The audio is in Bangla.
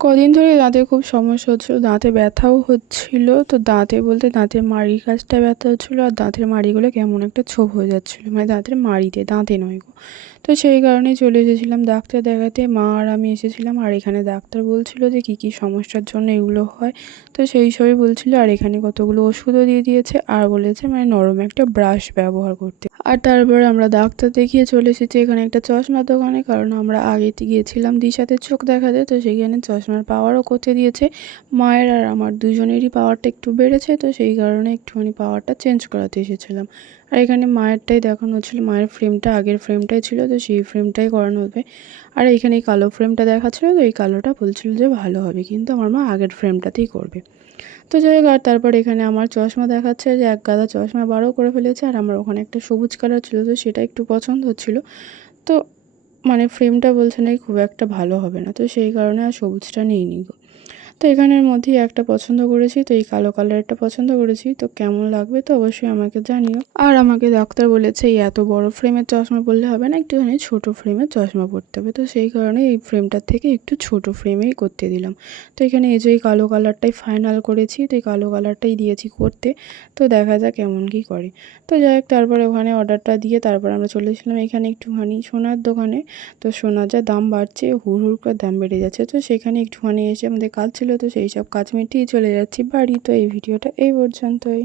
কদিন ধরে দাঁতে খুব সমস্যা হচ্ছিল, দাঁতে ব্যথাও হচ্ছিল। তো দাঁতে বলতে দাঁতের মাড়ির কাছটা ব্যথা হচ্ছিল আর দাঁতের মাড়িগুলো কেমন একটা ছোপ হয়ে যাচ্ছিল। মানে দাঁতের মাড়িতে, দাঁতে নয় গো। তো সেই কারণেই চলে এসেছিলাম ডাক্তার দেখাতে। মা আর আমি এসেছিলাম আর এখানে ডাক্তার বলছিল যে কী কী সমস্যার জন্য এগুলো হয়। তো সেই সবই বলছিল, আর এখানে কতগুলো ওষুধও দিয়ে দিয়েছে। আর বলেছে মানে নরম একটা ব্রাশ ব্যবহার করতে। আর তারপরে আমরা ডাক্তার দেখিয়ে চলে এসেছি এখানে একটা চশমার দোকানে। কারণ আমরা আগে গিয়েছিলাম দিশাতে চোখ দেখাতে, তো সেখানে চশমার পাওয়ারও করতে দিয়েছে। মায়ের আর আমার দুজনেরই পাওয়ারটা একটু বেড়েছে, তো সেই কারণে একটুখানি পাওয়ারটা চেঞ্জ করাতে এসেছিলাম। আর এখানে মায়েরটাই দেখানো হচ্ছিল, মায়ের ফ্রেমটা আগের ফ্রেমটাই ছিল, তো সেই ফ্রেমটাই করানো হবে। আর এখানে এই কালো ফ্রেমটা দেখাচ্ছিলো, তো এই কালোটা বলছিল যে ভালো হবে, কিন্তু আমার মা আগের ফ্রেমটাতেই করবে। তো যাই হোক, আর তারপর এখানে আমার চশমা দেখাচ্ছে যে এক গাদা চশমা বারো করে ফেলেছে, আর আমার ওখানে একটা সবুজ কালার ছিল, তো সেটা একটু পছন্দ হচ্ছিল। তো মানে ফ্রেমটা বলছে নাকি খুব একটা ভালো হবে না। তো সেই কারণে আর সবুজটা নিইনি গো। তো এখানের মধ্যেই একটা পছন্দ করেছি, তো এই কালো কালারটা পছন্দ করেছি, তো কেমন লাগবে তো অবশ্যই আমাকে জানিও। আর আমাকে ডাক্তার বলেছে এই এত বড় ফ্রেমের চশমা পরলে হবে না, একটুখানি ছোট ফ্রেমের চশমা পরতে হবে, তো সেই কারণে এই ফ্রেমটার থেকে একটু ছোট ফ্রেমেই করতে দিলাম। তো এখানে এই যে এই কালো কালারটাই ফাইনাল করেছি, তো এই কালো কালারটাই দিয়েছি করতে, তো দেখা যাক কেমন কী করে। তো যাই হোক, তারপরে ওখানে অর্ডারটা দিয়ে তারপর আমরা চলে এসেছিলাম এখানে একটুখানি সোনার দোকানে, তো সোনার যা দাম বাড়ছে, হুড় হুড় করে দাম বেড়ে যাচ্ছে, তো সেখানে একটুখানি এসে আমাদের কাজ ছিল তো সেই সব কাজ মিটিয়ে চলে যাচ্ছি। বাড়ি তো এই ভিডিওটা এই পর্যন্তই।